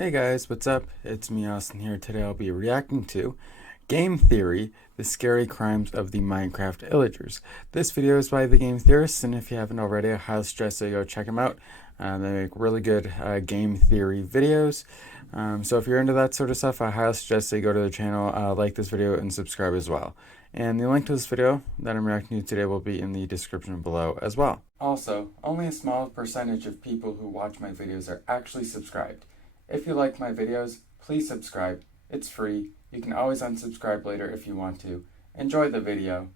Hey guys, what's up? It's me, Austin here. Today I'll be reacting to Game Theory, The Scary Crimes of the Minecraft Illagers. This video is by the Game Theorists, and if you haven't already, I highly suggest you go check them out. They make really good game theory videos. So if you're into that sort of stuff, I highly suggest you go to their channel, like this video, and subscribe as well. And the link to this video that I'm reacting to today will be in the description below as well. Also, only a small percentage of people who watch my videos are actually subscribed. If you like my videos, please subscribe. It's free. You can always unsubscribe later if you want to. Enjoy the video.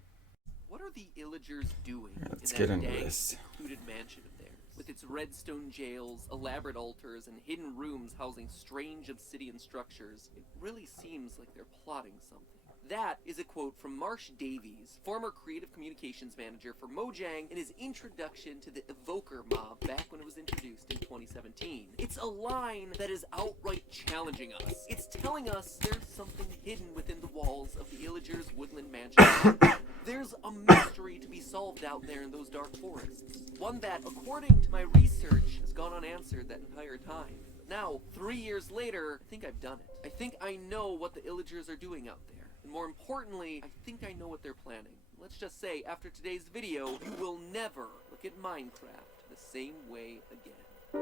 What are the Illagers doing Let's in get that into dank, this. secluded mansion of theirs, with its redstone jails, elaborate altars, and hidden rooms housing strange obsidian structures? It really seems like they're plotting something. That is a quote from Marsh Davies, former creative communications manager for Mojang, in his introduction to the Evoker mob back when it was introduced in 2017. It's a line that is outright challenging us. It's telling us there's something hidden within the walls of the Illagers Woodland Mansion. There's a mystery to be solved out there in those dark forests. One that, according to my research, has gone unanswered that entire time. Now, 3 years later, I think I've done it. I think I know what the Illagers are doing out there. And more importantly, I think I know what they're planning. Let's just say, after today's video, you will never look at Minecraft the same way again.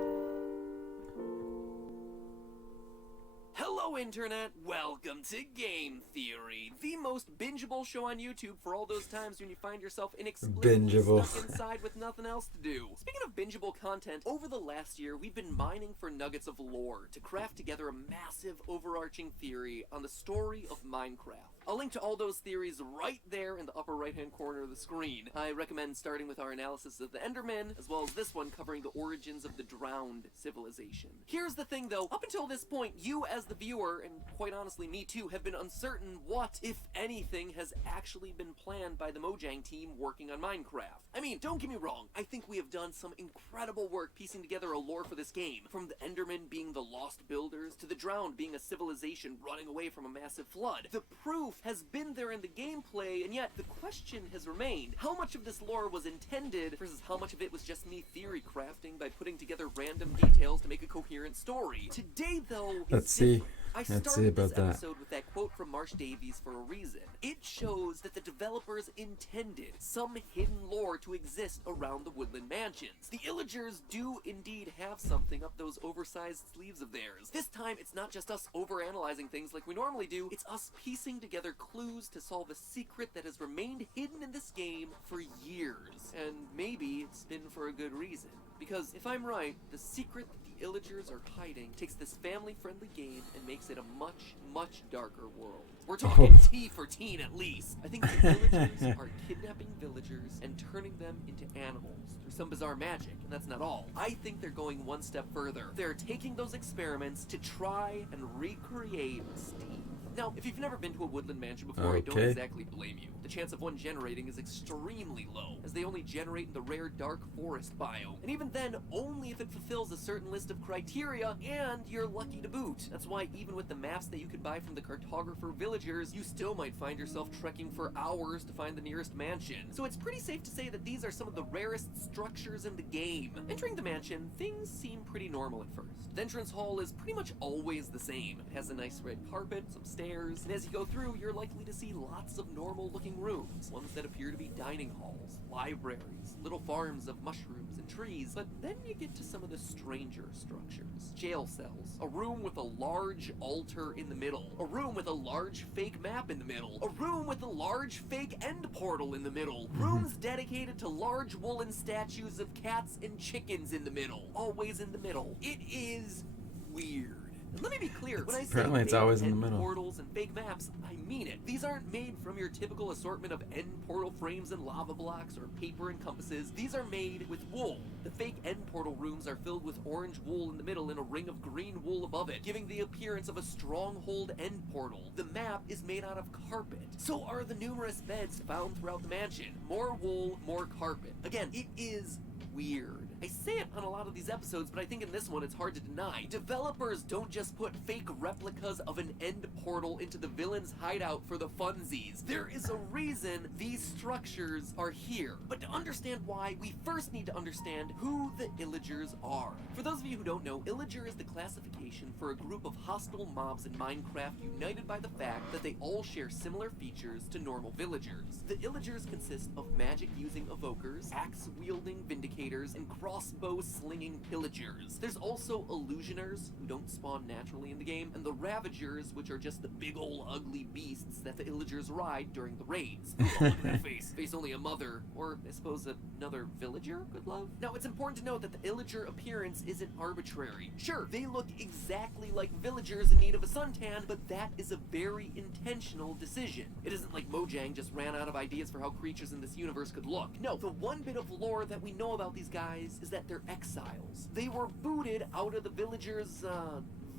Hello Internet, welcome to Game Theory, the most bingeable show on YouTube for all those times when you find yourself inexplicably stuck inside with nothing else to do. Speaking of bingeable content, over the last year we've been mining for nuggets of lore to craft together a massive overarching theory on the story of Minecraft. I'll link to all those theories right there in the upper right hand corner of the screen. I recommend starting with our analysis of the Endermen, as well as this one covering the origins of the drowned civilization. Here's the thing though, up until this point, you as the viewer, and quite honestly me too, have been uncertain what, if anything, has actually been planned by the Mojang team working on Minecraft. I mean, don't get me wrong, I think we have done some incredible work piecing together a lore for this game, from the Endermen being the lost builders, to the drowned being a civilization running away from a massive flood. The proof has been there in the gameplay, and yet the question has remained, how much of this lore was intended versus how much of it was just me theory crafting by putting together random details to make a coherent story? Today though, Let's see. I Let's see started about this that. episode with that quote from Marsh Davies for a reason. It shows that the developers intended some hidden lore to exist around the Woodland Mansions. The Illagers do indeed have something up those oversized sleeves of theirs. This time, it's not just us overanalyzing things like we normally do, it's us piecing together clues to solve a secret that has remained hidden in this game for years. And maybe it's been for a good reason. Because if I'm right, the secret that the Illagers are hiding takes this family-friendly game and makes it a much, much darker world. We're talking T for teen at least. I think the Illagers are kidnapping villagers and turning them into animals through some bizarre magic, and that's not all. I think they're going one step further. They're taking those experiments to try and recreate Steve. Now, if you've never been to a woodland mansion before, I don't exactly blame you. The chance of one generating is extremely low, as they only generate in the rare dark forest biome. And even then, only if it fulfills a certain list of criteria, and you're lucky to boot. That's why even with the maps that you can buy from the cartographer villagers, you still might find yourself trekking for hours to find the nearest mansion. So it's pretty safe to say that these are some of the rarest structures in the game. Entering the mansion, things seem pretty normal at first. The entrance hall is pretty much always the same. It has a nice red carpet, some stairs, and as you go through, you're likely to see lots of normal-looking rooms, ones that appear to be dining halls, libraries, little farms of mushrooms and trees. But then you get to some of the stranger structures. Jail cells, a room with a large altar in the middle, a room with a large fake map in the middle, a room with a large fake end portal in the middle, rooms dedicated to large woolen statues of cats and chickens in the middle, always in the middle. It is weird. And let me be clear, when I say Apparently it's always in the middle. portals and fake maps, I mean it. These aren't made from your typical assortment of end portal frames and lava blocks or paper and compasses. These are made with wool. The fake end portal rooms are filled with orange wool in the middle and a ring of green wool above it, giving the appearance of a stronghold end portal. The map is made out of carpet. So are the numerous beds found throughout the mansion. More wool, more carpet. Again, it is weird. I say it on a lot of these episodes, but I think in this one it's hard to deny. Developers don't just put fake replicas of an end portal into the villain's hideout for the funsies. There is a reason these structures are here. But to understand why, we first need to understand who the Illagers are. For those of you who don't know, Illager is the classification for a group of hostile mobs in Minecraft united by the fact that they all share similar features to normal villagers. The Illagers consist of magic-using evokers, axe-wielding vindicators, and crossbow-slinging pillagers. There's also illusioners, who don't spawn naturally in the game, and the ravagers, which are just the big ol' ugly beasts that the Illagers ride during the raids. Oh, look at that face. Face only a mother, or I suppose another villager could love? Now, it's important to note that the Illager appearance isn't arbitrary. Sure, they look exactly like villagers in need of a suntan, but that is a very intentional decision. It isn't like Mojang just ran out of ideas for how creatures in this universe could look. No, the one bit of lore that we know about these guys is that they're exiles. They were booted out of the villagers'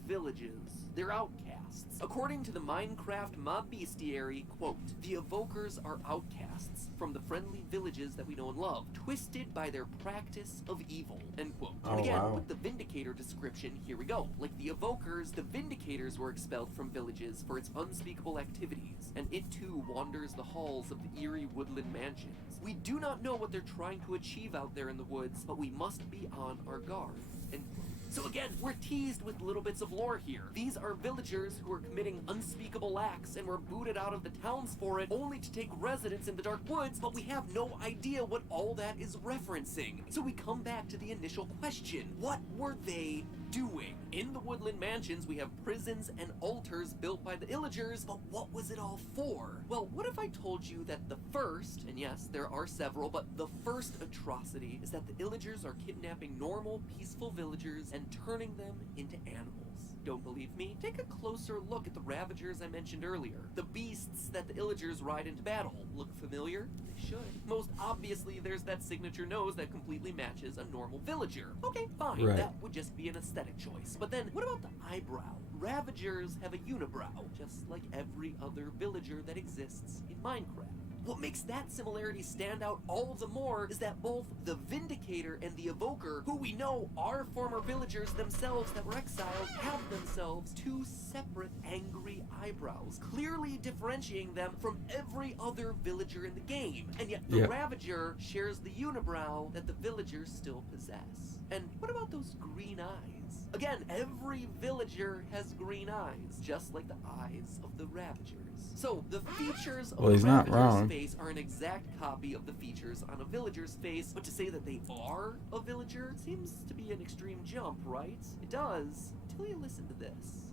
villages. They're outcasts. According to the Minecraft mob bestiary, quote, "The evokers are outcasts from the friendly villages that we know and love, twisted by their practice of evil," end quote. Oh, and again, wow. with the Vindicator description, here we go. Like the evokers, the Vindicators were expelled from villages for its unspeakable activities, and it too wanders the halls of the eerie woodland mansions. We do not know what they're trying to achieve out there in the woods, but we must be on our guard, end quote. So again, we're teased with little bits of lore here. These are villagers who are committing unspeakable acts and were booted out of the towns for it, only to take residence in the dark woods, but we have no idea what all that is referencing. So we come back to the initial question. What were they doing? In the woodland mansions, we have prisons and altars built by the Illagers, but what was it all for? Well, what if I told you that the first, and yes, there are several, but the first atrocity is that the Illagers are kidnapping normal, peaceful villagers and turning them into animals. Don't believe me? Take a closer look at the Ravagers I mentioned earlier. The beasts that the Illagers ride into battle. Look familiar? They should. Most obviously, there's that signature nose that completely matches a normal villager. Okay, fine. Right. That would just be an aesthetic choice. But then, what about the eyebrow? Ravagers have a unibrow, just like every other villager that exists in Minecraft. What makes that similarity stand out all the more is that both the Vindicator and the Evoker, who we know are former villagers themselves that were exiled, have themselves two separate angry eyebrows, clearly differentiating them from every other villager in the game. And yet the Yep. Ravager shares the unibrow that the villagers still possess. And what about those green eyes? Again, every villager has green eyes, just like the eyes of the Ravagers. So, the features of Well, the he's not Ravager's wrong. face are an exact copy of the features on a villager's face, but to say that they are a villager seems to be an extreme jump, right? It does, until you listen to this.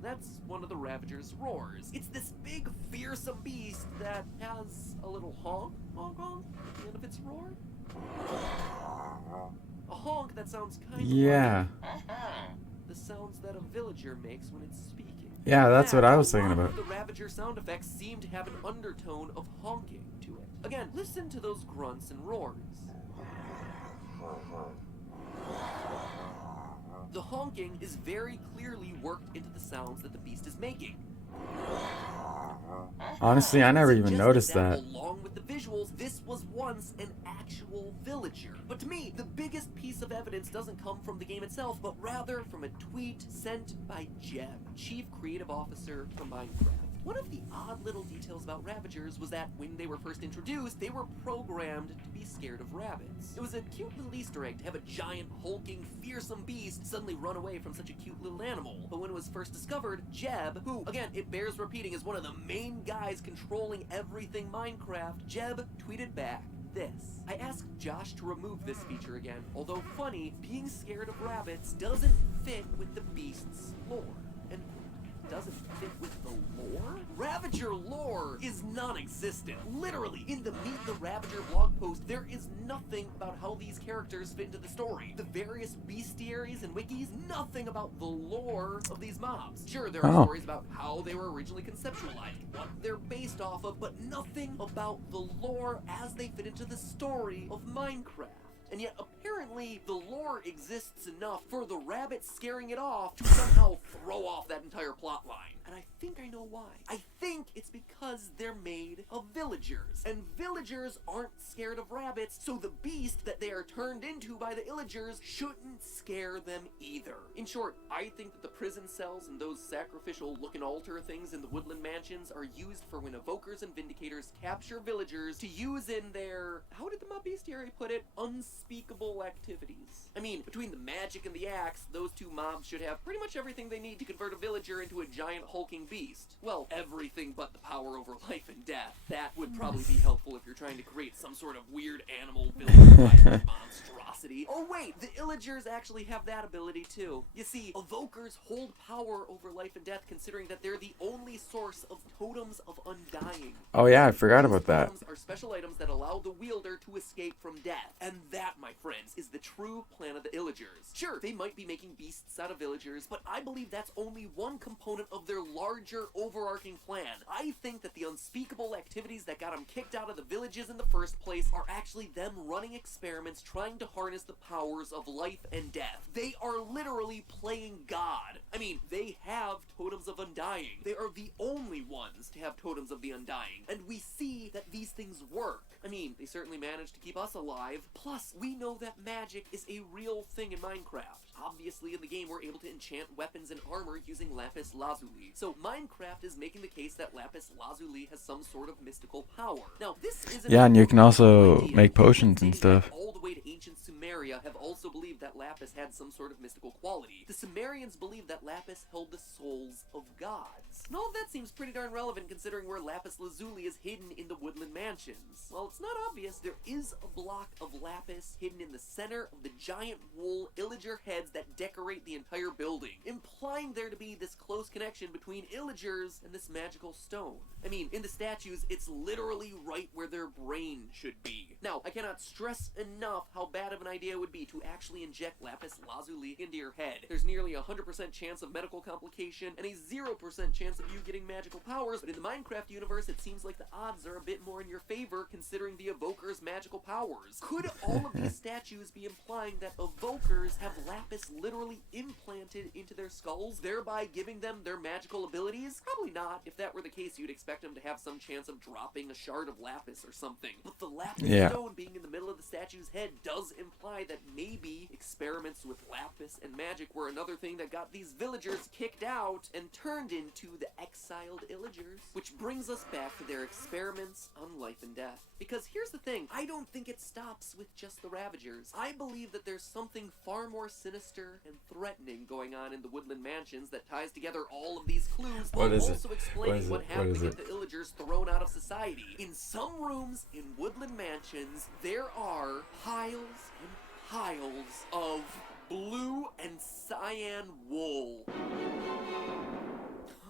That's one of the Ravager's roars. It's this big, fearsome beast that has a little honk, honk, honk at the end of its roar. A honk that sounds kind of Yeah. like the sounds that a villager makes when it's speaking. Yeah, that's what I was A thinking lot about. of the Ravager sound effects seem to have an undertone of honking to it. Again, listen to those grunts and roars. The honking is very clearly worked into the sounds that the beast is making. Honestly, I never even Just noticed like that. Along with the visuals, this was once an actual villager. But to me, the biggest piece of evidence doesn't come from the game itself, but rather from a tweet sent by Jeb, Chief Creative Officer for Minecraft. One of the odd little details about Ravagers was that when they were first introduced, they were programmed to be scared of rabbits. It was a cute little Easter egg to have a giant, hulking, fearsome beast suddenly run away from such a cute little animal. But when it was first discovered, Jeb, who, again, it bears repeating, is one of the main guys controlling everything Minecraft, Jeb tweeted back this. I asked Josh to remove this feature again, although funny, being scared of rabbits doesn't fit with the beast's lore. And doesn't fit with the lore? Ravager lore is non-existent. Literally, in the Meet the Ravager blog post, there is nothing about how these characters fit into the story. The various bestiaries and wikis, nothing about the lore of these mobs. Sure, there are stories about how they were originally conceptualized, what they're based off of, but nothing about the lore as they fit into the story of Minecraft. And yet, apparently, the lore exists enough for the rabbit scaring it off to somehow throw off that entire plot line. And I think I know why. I think it's because because they're made of villagers. And villagers aren't scared of rabbits, so the beast that they are turned into by the Illagers shouldn't scare them either. In short, I think that the prison cells and those sacrificial looking altar things in the woodland mansions are used for when evokers and vindicators capture villagers to use in their, how did the mob bestiary put it, unspeakable activities. I mean, between the magic and the axe, those two mobs should have pretty much everything they need to convert a villager into a giant hulking beast. Well, everything but the power over life and death. That would probably be helpful if you're trying to create some sort of weird animal villager monstrosity. Oh wait, the Illagers actually have that ability too. You see, evokers hold power over life and death considering that they're the only source of totems of undying. Oh yeah, I forgot about that. Totems are special items that allow the wielder to escape from death. And that, my friends, is the true plan of the Illagers. Sure, they might be making beasts out of villagers, but I believe that's only one component of their larger overarching plan. I think that the unspeakable activities that got them kicked out of the villages in the first place are actually them running experiments trying to harness the powers of life and death. They are literally playing God. I mean, they have totems of undying. They are the only ones to have totems of the undying. And we see that these things work. I mean, they certainly managed to keep us alive. Plus, we know that magic is a real thing in Minecraft. Obviously, in the game, we're able to enchant weapons and armor using lapis lazuli. So Minecraft is making the case that lapis lazuli has some sort of mystical power. Now, this isn't Yeah, and you can also idea. make potions and stuff. All the way to ancient Sumeria have also believed that lapis had some sort of mystical quality. The Sumerians believed that lapis held the souls of gods. And all of that seems pretty darn relevant considering where lapis lazuli is hidden in the woodland mansions. Well, it's not obvious. There is a block of lapis hidden in the center of the giant wool Illager heads that decorate the entire building, implying there to be this close connection between Illagers and this magical stone. I mean, in the statues, it's literally right where their brain should be. Now, I cannot stress enough how bad of an idea it would be to actually inject lapis lazuli into your head. There's nearly a 100% chance of medical complication and a 0% chance of you getting magical powers, but in the Minecraft universe, it seems like the odds are a bit more in your favor considering the evoker's magical powers. Could all of these statues be implying that evokers have lapis literally implanted into their skulls, thereby giving them their magical abilities? Probably not. If that were the case, you'd expect them to have some chance of dropping a shard of lapis or something. But the lapis stone being in the middle of the statue's head does imply that maybe experiments with lapis and magic were another thing that got these villagers kicked out and turned into the exiled Illagers. Which brings us back to their experiments on life and death. Because here's the thing, I don't think it stops with just the Ravagers. I believe that there's something far more sinister and threatening going on in the woodland mansions that ties together all of these clues while also explaining what happened to get the Illagers thrown out of society. In some rooms in woodland mansions, there are piles and piles of blue and cyan wool.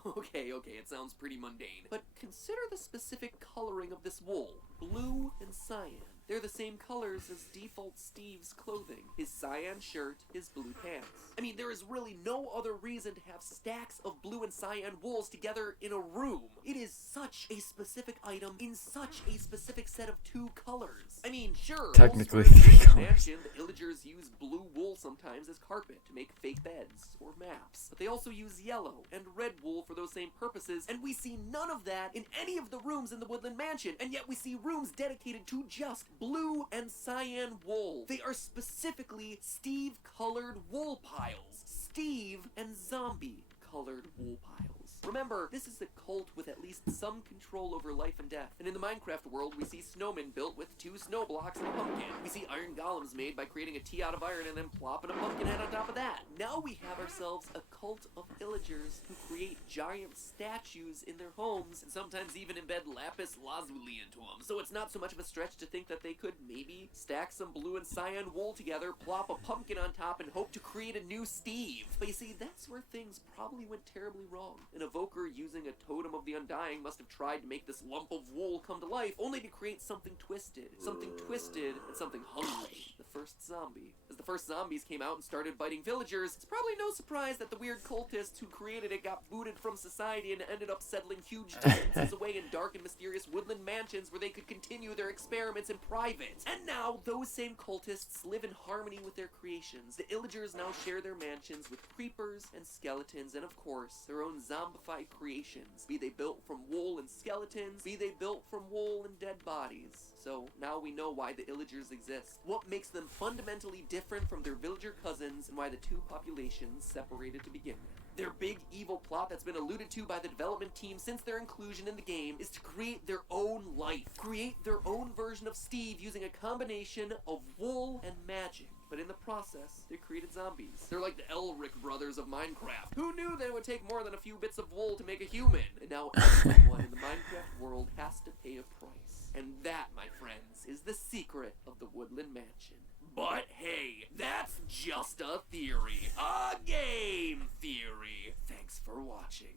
Okay, it sounds pretty mundane. But consider the specific coloring of this wool. Blue and cyan. They're the same colors as default Steve's clothing. His cyan shirt, his blue pants. I mean, there is really no other reason to have stacks of blue and cyan wools together in a room. It is such a specific item in such a specific set of two colors. I mean, sure, technically 3 colors. The Illagers use blue wool sometimes as carpet to make fake beds or maps. But they also use yellow and red wool for those same purposes, and we see none of that in any of the rooms in the Woodland Mansion, and yet we see rooms dedicated to just blue and cyan wool. They are specifically Steve-colored wool piles. Steve and zombie-colored wool piles. Remember, this is a cult with at least some control over life and death. And in the Minecraft world, we see snowmen built with 2 snow blocks and a pumpkin. We see iron golems made by creating a T out of iron and then plopping a pumpkin head on top of that. Now we have ourselves a cult of Illagers who create giant statues in their homes and sometimes even embed lapis lazuli into them. So it's not so much of a stretch to think that they could maybe stack some blue and cyan wool together, plop a pumpkin on top, and hope to create a new Steve. But you see, that's where things probably went terribly wrong. An evoker using a totem of the undying must have tried to make this lump of wool come to life, only to create something twisted. Something twisted and something hungry. The first zombie. As the first zombies came out and started biting villagers, it's probably no surprise that the weird cultists who created it got booted from society and ended up settling huge distances away in dark and mysterious woodland mansions where they could continue their experiments in private. And now, those same cultists live in harmony with their creations. The Illagers now share their mansions with creepers and skeletons and, of course, their own zombified zombified creations, be they built from wool and skeletons, be they built from wool and dead bodies. So now we know why the Illagers exist, what makes them fundamentally different from their villager cousins, and why the two populations separated to begin with. Their big evil plot that's been alluded to by the development team since their inclusion in the game is to create their own life, create their own version of Steve using a combination of wool and magic. But in the process, they created zombies. They're like the Elric brothers of Minecraft. Who knew that it would take more than a few bits of wool to make a human? And now everyone in the Minecraft world has to pay a price. And that, my friends, is the secret of the Woodland Mansion. But hey, that's just a theory. A game theory. Thanks for watching.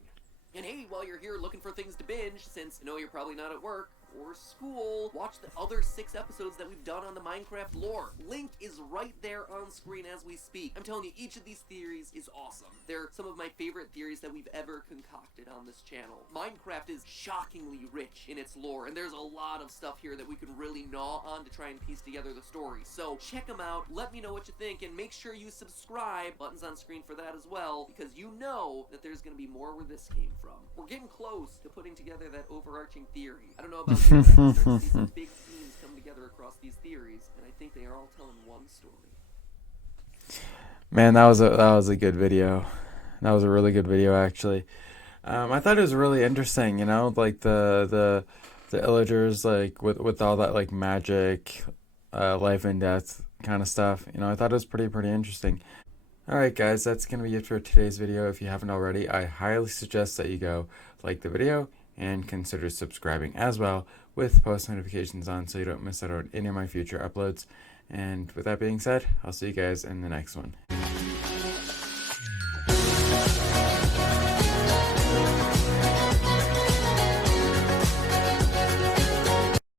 And hey, while you're here looking for things to binge, since I know you're probably not at work or school, watch the other 6 episodes that we've done on the Minecraft lore. Link is right there on screen as we speak. I'm telling you, each of these theories is awesome. They're some of my favorite theories that we've ever concocted on this channel. Minecraft is shockingly rich in its lore, and there's a lot of stuff here that we can really gnaw on to try and piece together the story. So check them out, let me know what you think, and make sure you subscribe. Buttons on screen for that as well, because you know that there's going to be more where this came from. We're getting close to putting together that overarching theory. I don't know about you, but I'm starting to see some big themes come together across these theories, and I think they are all telling one story. Man, that was a good video. That was a really good video, actually. I thought it was really interesting, you know, like the Illagers, like with all that like magic, life and death kind of stuff. You know, I thought it was pretty interesting. Alright guys, that's going to be it for today's video. If you haven't already, I highly suggest that you go like the video and consider subscribing as well with post notifications on so you don't miss out on any of my future uploads. And with that being said, I'll see you guys in the next one.